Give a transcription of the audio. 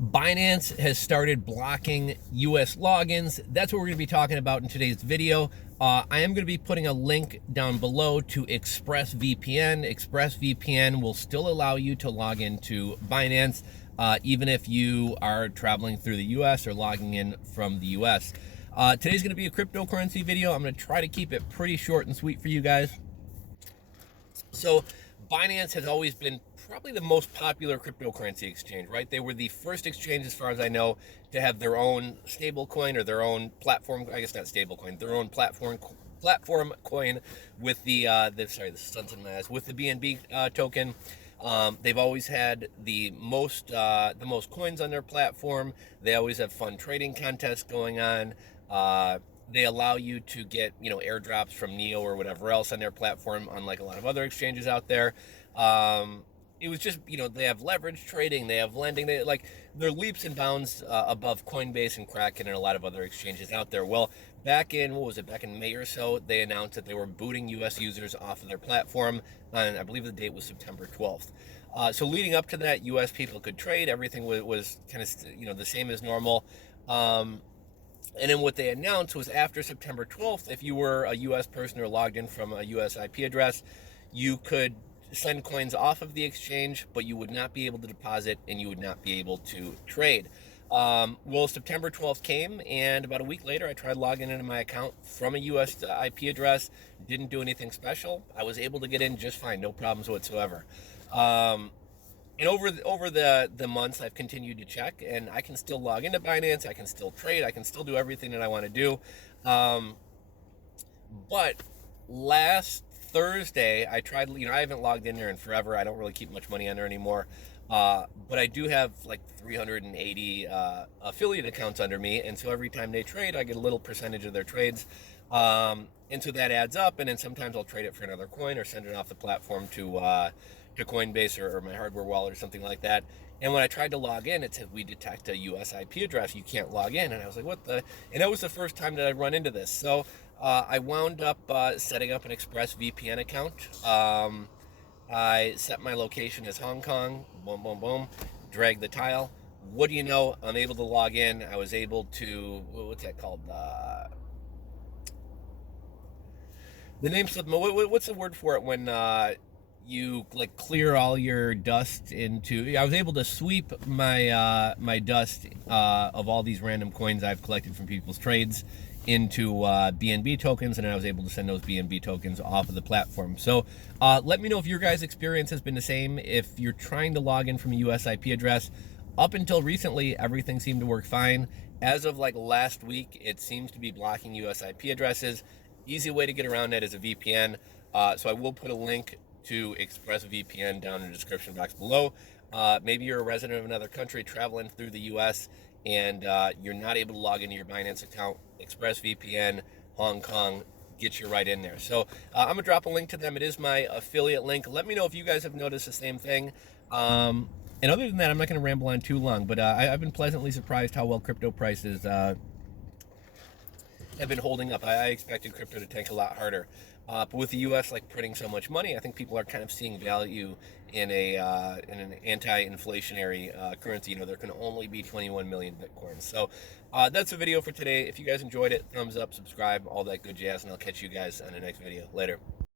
Binance has started blocking US logins. That's what we're going to be talking about in today's video. I am going to be putting a link down below to ExpressVPN. ExpressVPN will still allow you to log into Binance, even if you are traveling through the US or logging in from the US. Today's going to be a cryptocurrency video. I'm going to try to keep it pretty short and sweet for you guys. So Binance has always been probably the most popular cryptocurrency exchange, right? They were the first exchange, as far as I know, to have their own stable coin or their own platform. I guess not stable coin, their own platform coin with the sun's in my eyes, with the BNB token. They've always had the most coins on their platform. They always have fun trading contests going on. They allow you to get, airdrops from Neo or whatever else on their platform, unlike a lot of other exchanges out there. It was just, they have leverage trading, they have lending, they're leaps and bounds above Coinbase and Kraken and a lot of other exchanges out there. Well, back in May or so, they announced that they were booting US users off of their platform, and I believe the date was September 12th. So leading up to that, US people could trade, everything was kind of, the same as normal. And then what they announced was after September 12th, if you were a US person or logged in from a US IP address, you could send coins off of the exchange, but you would not be able to deposit and you would not be able to trade. Well, September 12th came, and about a week later, I tried logging into my account from a US IP address. Didn't do anything special. I was able to get in just fine, no problems whatsoever. And over the months, I've continued to check, and I can still log into Binance. I can still trade. I can still do everything that I want to do. But last Thursday, I tried. I haven't logged in there in forever. I don't really keep much money on there anymore. But I do have like 380 affiliate accounts under me, and so every time they trade, I get a little percentage of their trades. And so that adds up, and then sometimes I'll trade it for another coin or send it off the platform to Coinbase or my hardware wallet or something like that. And when I tried to log in, it said, we detect a US IP address, you can't log in. And I was like, what the? And that was the first time that I run into this. So I wound up setting up an ExpressVPN account. I set my location as Hong Kong, boom, boom, boom, drag the tile. What do you know? I'm able to log in. I was able to, what's that called? The name slipped. What's the word for it when you clear all your dust into? I was able to sweep my my dust of all these random coins I've collected from people's trades into BNB tokens, and I was able to send those BNB tokens off of the platform. So let me know if your guys' experience has been the same. If you're trying to log in from a US IP address, up until recently, everything seemed to work fine. As of last week, it seems to be blocking US IP addresses. Easy way to get around that is a VPN. So I will put a link to ExpressVPN down in the description box below. Maybe you're a resident of another country traveling through the US and you're not able to log into your Binance account. ExpressVPN Hong Kong gets you right in there. So I'm gonna drop a link to them. It is my affiliate link. Let me know if you guys have noticed the same thing. And other than that, I'm not gonna ramble on too long, but I've been pleasantly surprised how well crypto prices have been holding up. I expected crypto to tank a lot harder. But with the U.S. printing so much money, I think people are kind of seeing value in an anti-inflationary currency. There can only be 21 million Bitcoins. So that's the video for today. If you guys enjoyed it, thumbs up, subscribe, all that good jazz, and I'll catch you guys on the next video. Later.